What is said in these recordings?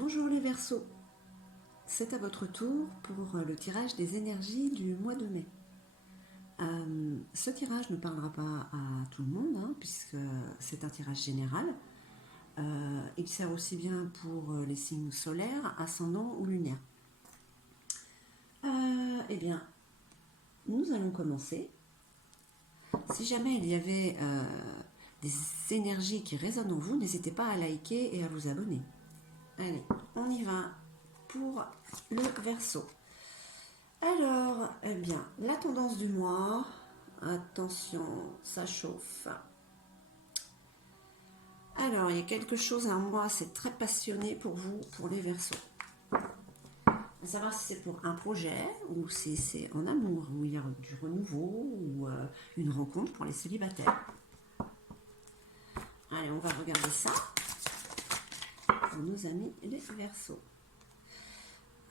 Bonjour les Verseaux, c'est à votre tour pour le tirage des énergies du mois de mai. Ce tirage ne parlera pas à tout le monde, puisque c'est un tirage général. Il sert aussi bien pour les signes solaires, ascendants ou lunaires. Eh bien, nous allons commencer. Si jamais il y avait des énergies qui résonnent en vous, n'hésitez pas à liker et à vous abonner. Allez, on y va pour le Verseau. Alors, eh bien, la tendance du mois, attention, ça chauffe. Alors, il y a quelque chose, un mois, c'est très passionné pour vous, pour les Verseaux. À savoir si c'est pour un projet, ou si c'est en amour, où il y a du renouveau, ou une rencontre pour les célibataires. Allez, on va regarder ça pour nos amis les Verseaux.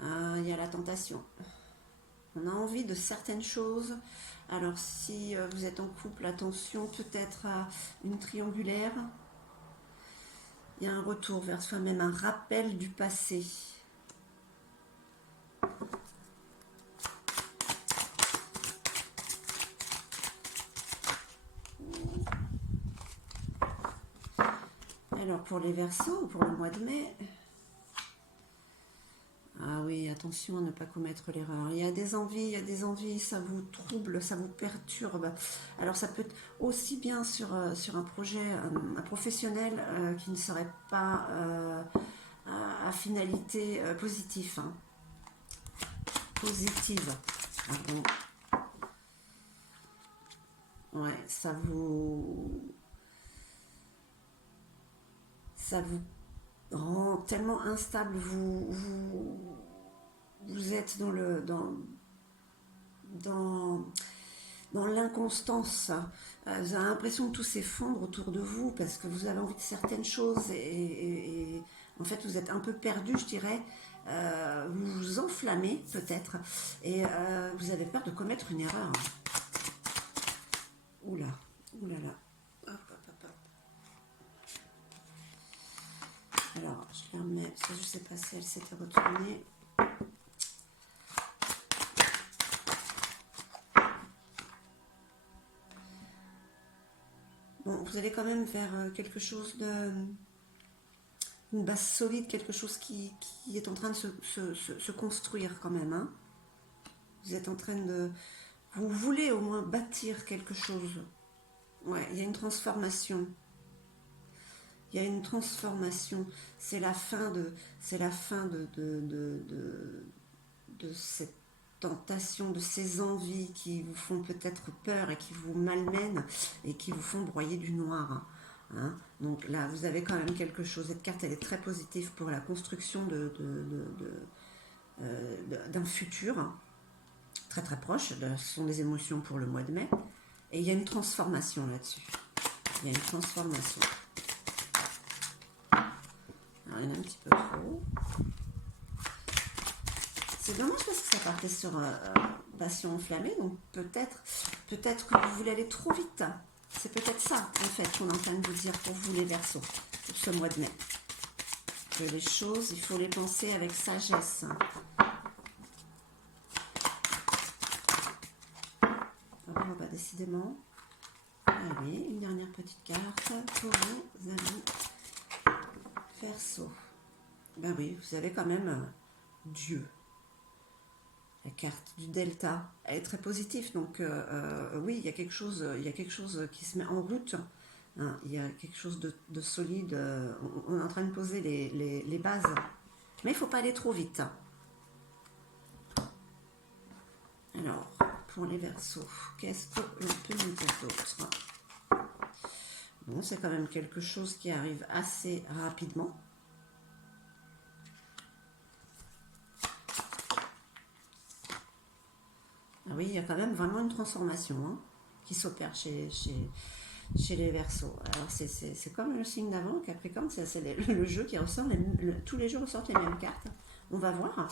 Il y a la tentation. On a envie de certaines choses. Alors si vous êtes en couple, attention peut-être à une triangulaire. Il y a un retour vers soi-même, un rappel du passé. Alors pour les Verseaux, pour le mois de mai, ah oui, attention à ne pas commettre l'erreur. Il y a des envies, ça vous trouble, ça vous perturbe. Alors ça peut être aussi bien sur un projet, un professionnel qui ne serait pas à finalité positive. Positive. Pardon. Ouais, ça vous rend tellement instable, vous êtes dans l'inconstance. Vous avez l'impression que tout s'effondre autour de vous parce que vous avez envie de certaines choses et en fait vous êtes un peu perdu, je dirais. Vous vous enflammez peut-être et vous avez peur de commettre une erreur. Oula, oulala. Hop, hop, hop, hop. Alors, je les remets, parce que je ne sais pas si elle s'était retournée. Bon, vous allez quand même vers quelque chose une base solide, quelque chose qui est en train de se construire quand même. Vous êtes en train de... Vous voulez au moins bâtir quelque chose. Ouais, il y a une transformation. Il y a une transformation. C'est la fin de cette tentation, de ces envies qui vous font peut-être peur et qui vous malmènent et qui vous font broyer du noir. Donc là, vous avez quand même quelque chose. Cette carte, elle est très positive pour la construction d'un futur très très proche. Ce sont des émotions pour le mois de mai. Et il y a une transformation là-dessus. Il y a une transformation. Alors, il y en a un petit peu trop. C'est dommage parce que ça partait sur passion enflammée, donc peut-être que vous voulez aller trop vite. C'est peut-être ça, en fait, qu'on est en train de vous dire pour vous les Verseaux, pour ce mois de mai. Que les choses, il faut les penser avec sagesse. Alors, bah, décidément. Allez, une dernière petite carte pour vous amis Verseaux. Ben oui, vous avez quand même Dieu. La carte du delta, elle est très positive, donc oui, il y a quelque chose qui se met en route. Il y a quelque chose de solide. On est en train de poser les bases, mais il ne faut pas aller trop vite. Alors, pour les Verseaux, qu'est-ce que l'on peut nous dire d'autre? Bon, c'est quand même quelque chose qui arrive assez rapidement. Ah oui, il y a quand même vraiment une transformation qui s'opère chez les Verseaux. Alors c'est comme le signe d'avant, Capricorne, c'est le jeu qui ressort, tous les jeux ressortent les mêmes cartes. On va voir.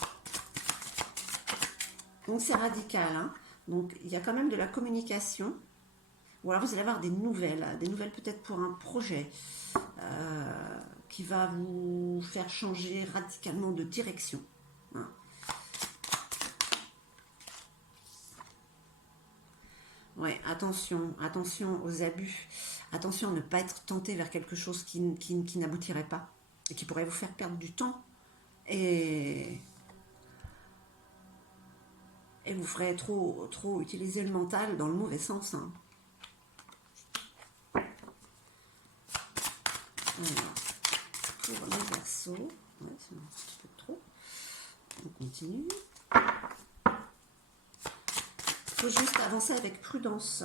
Donc c'est radical. Donc il y a quand même de la communication. Ou alors vous allez avoir des nouvelles peut-être pour un projet. qui va vous faire changer radicalement de direction. Hein. Ouais, attention, attention aux abus. Attention à ne pas être tenté vers quelque chose qui n'aboutirait pas et qui pourrait vous faire perdre du temps et, et vous ferez trop utiliser le mental dans le mauvais sens. Hein. Alors, pour les Verseaux, ouais, c'est un petit peu trop. On continue. Il faut juste avancer avec prudence.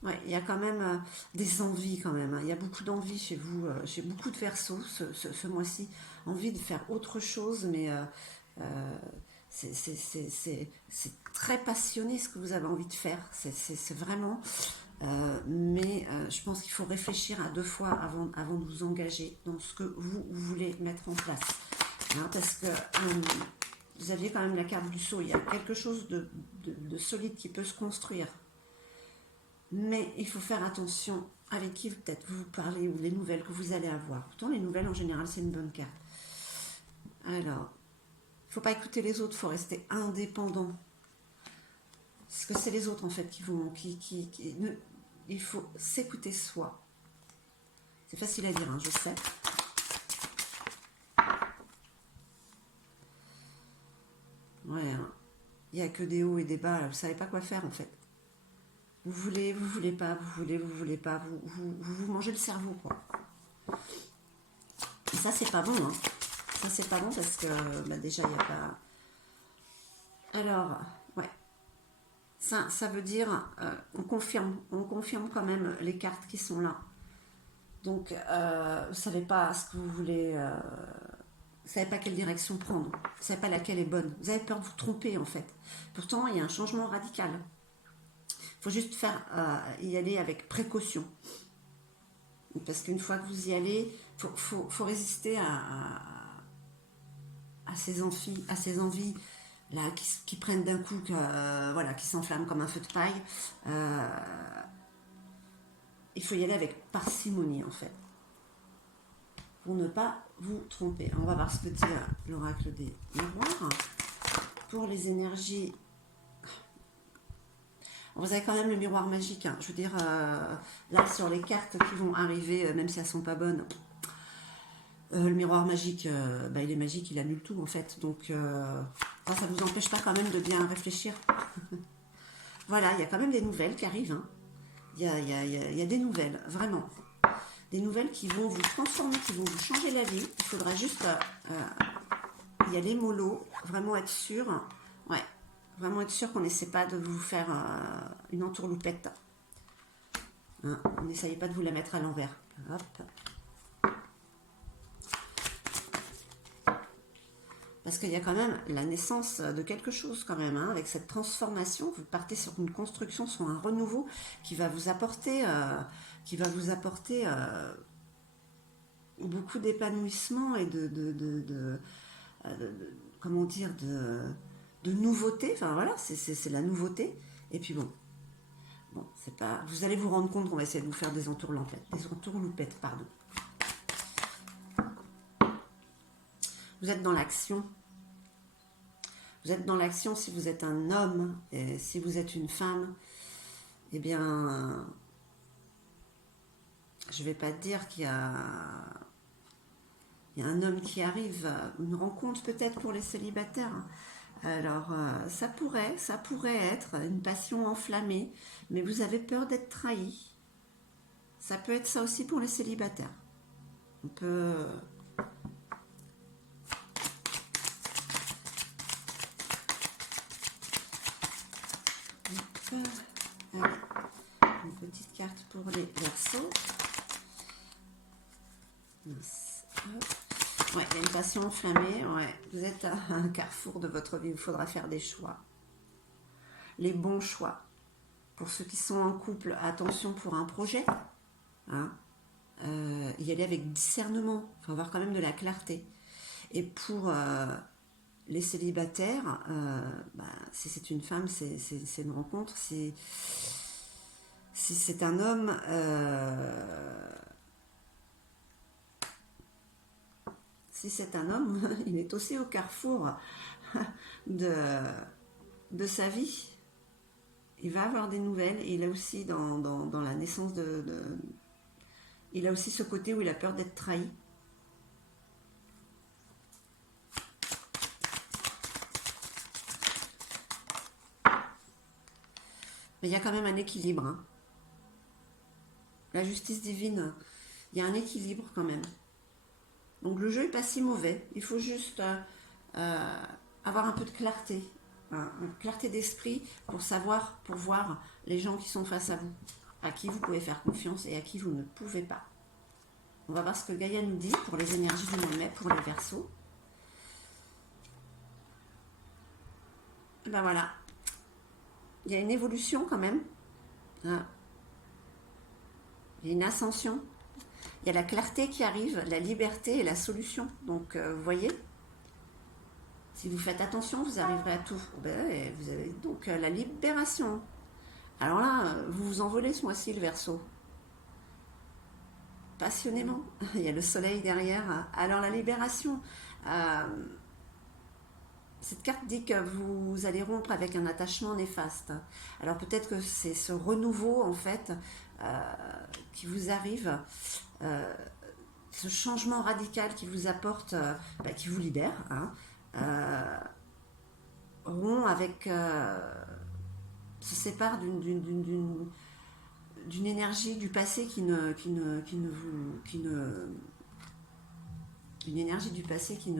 Ouais, il y a quand même des envies quand même. Hein. Il y a beaucoup d'envies chez vous, chez beaucoup de Verseaux ce mois-ci. Envie de faire autre chose, mais euh, c'est très passionné ce que vous avez envie de faire. C'est vraiment. Je pense qu'il faut réfléchir à deux fois avant de vous engager dans ce que vous voulez mettre en place. Hein, parce que vous aviez quand même la carte du saut. Il y a quelque chose de solide qui peut se construire. Mais il faut faire attention avec qui peut-être vous parlez ou les nouvelles que vous allez avoir. Pourtant, les nouvelles, en général, c'est une bonne carte. Alors, il ne faut pas écouter les autres, il faut rester indépendant. Parce que c'est les autres, en fait, qui vont... il faut s'écouter soi. C'est facile à dire, hein, je sais. Ouais, hein. Il n'y a que des hauts et des bas, vous ne savez pas quoi faire, en fait. Vous voulez pas, vous voulez pas, vous mangez le cerveau, quoi. Et ça, c'est pas bon, hein. Ça, c'est pas bon parce que, déjà, il n'y a pas... Alors, ouais. Ça veut dire, on confirme quand même les cartes qui sont là. Donc, vous savez pas ce que vous voulez... vous savez pas quelle direction prendre. Vous savez pas laquelle est bonne. Vous avez peur de vous tromper, en fait. Pourtant, il y a un changement radical. Il faut juste y aller avec précaution. Parce qu'une fois que vous y allez, faut résister à ces envies là, qui prennent d'un coup, voilà, qui s'enflamment comme un feu de paille. Il faut y aller avec parcimonie, en fait. Pour ne pas vous tromper. On va voir ce que dit l'oracle des miroirs. Pour les énergies... Vous avez quand même le miroir magique. Hein. Je veux dire, là, sur les cartes qui vont arriver, même si elles ne sont pas bonnes, le miroir magique, il est magique, il annule tout, en fait. Donc, ça ne vous empêche pas quand même de bien réfléchir. Voilà, il y a quand même des nouvelles qui arrivent. Hein. Il y a des nouvelles, vraiment. Des nouvelles qui vont vous transformer, qui vont vous changer la vie. Il faudra juste y aller mollo, vraiment être sûr. Ouais. Vraiment être sûr qu'on n'essaie pas de vous faire une entourloupette. Hein, n'essayez pas de vous la mettre à l'envers. Hop. Parce qu'il y a quand même la naissance de quelque chose quand même. Hein, avec cette transformation, vous partez sur une construction, sur un renouveau qui va vous apporter, beaucoup d'épanouissement et comment dire, de nouveauté. Enfin voilà, c'est la nouveauté. Et puis bon, c'est pas. Vous allez vous rendre compte qu'on va essayer de vous faire des entourloupettes, pardon. Vous êtes dans l'action. Vous êtes dans l'action si vous êtes un homme, et si vous êtes une femme, eh bien, je vais pas dire qu'il y a un homme qui arrive, une rencontre peut-être pour les célibataires. Alors, ça pourrait être une passion enflammée, mais vous avez peur d'être trahi. Ça peut être ça aussi pour les célibataires. On peut... Une petite carte pour les Verseaux. Ouais, il y a une passion enflammée. Ouais. Vous êtes à un carrefour de votre vie. Il faudra faire des choix. Les bons choix. Pour ceux qui sont en couple, attention pour un projet. Hein, y aller avec discernement. Il faut avoir quand même de la clarté. Et pour les célibataires, si c'est une femme, c'est une rencontre. Si c'est un homme, si c'est un homme, il est aussi au carrefour de, de sa vie. Il va avoir des nouvelles et il a aussi dans la naissance il a aussi ce côté où il a peur d'être trahi. Mais il y a quand même un équilibre. Hein. La justice divine, il y a un équilibre quand même. Donc le jeu n'est pas si mauvais. Il faut juste avoir un peu de clarté. Une clarté d'esprit pour savoir, pour voir les gens qui sont face à vous. À qui vous pouvez faire confiance et à qui vous ne pouvez pas. On va voir ce que Gaïa nous dit pour les énergies du mois de mai, pour les Verseaux. Et ben voilà. Il y a une évolution quand même. Hein. Il y a une ascension. Il y a la clarté qui arrive, la liberté et la solution. Donc, vous voyez, si vous faites attention, vous arriverez à tout. Ben, vous avez donc la libération. Alors là, vous vous envolez ce mois-ci, le Verseau. Passionnément. Il y a le soleil derrière. Alors la libération, cette carte dit que vous allez rompre avec un attachement néfaste. Alors peut-être que c'est ce renouveau en fait qui vous arrive, ce changement radical qui vous apporte, qui vous libère, hein, rompt avec, se sépare d'une énergie du passé une énergie du passé qui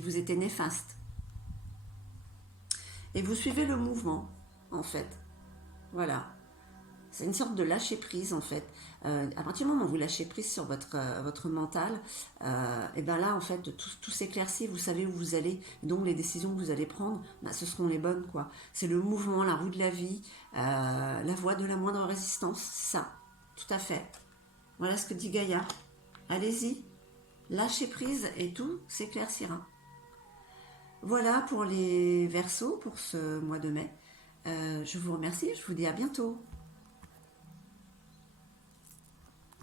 vous était néfaste. Et vous suivez le mouvement, en fait. Voilà. C'est une sorte de lâcher prise, en fait. À partir du moment où vous lâchez prise sur votre mental, et ben là, en fait, tout s'éclaircit, vous savez où vous allez. Donc, les décisions que vous allez prendre, ben, ce seront les bonnes, quoi. C'est le mouvement, la roue de la vie, la voie de la moindre résistance, ça. Tout à fait. Voilà ce que dit Gaïa. Allez-y, lâchez prise et tout s'éclaircira. Voilà pour les Verseaux pour ce mois de mai. Je vous remercie, je vous dis à bientôt.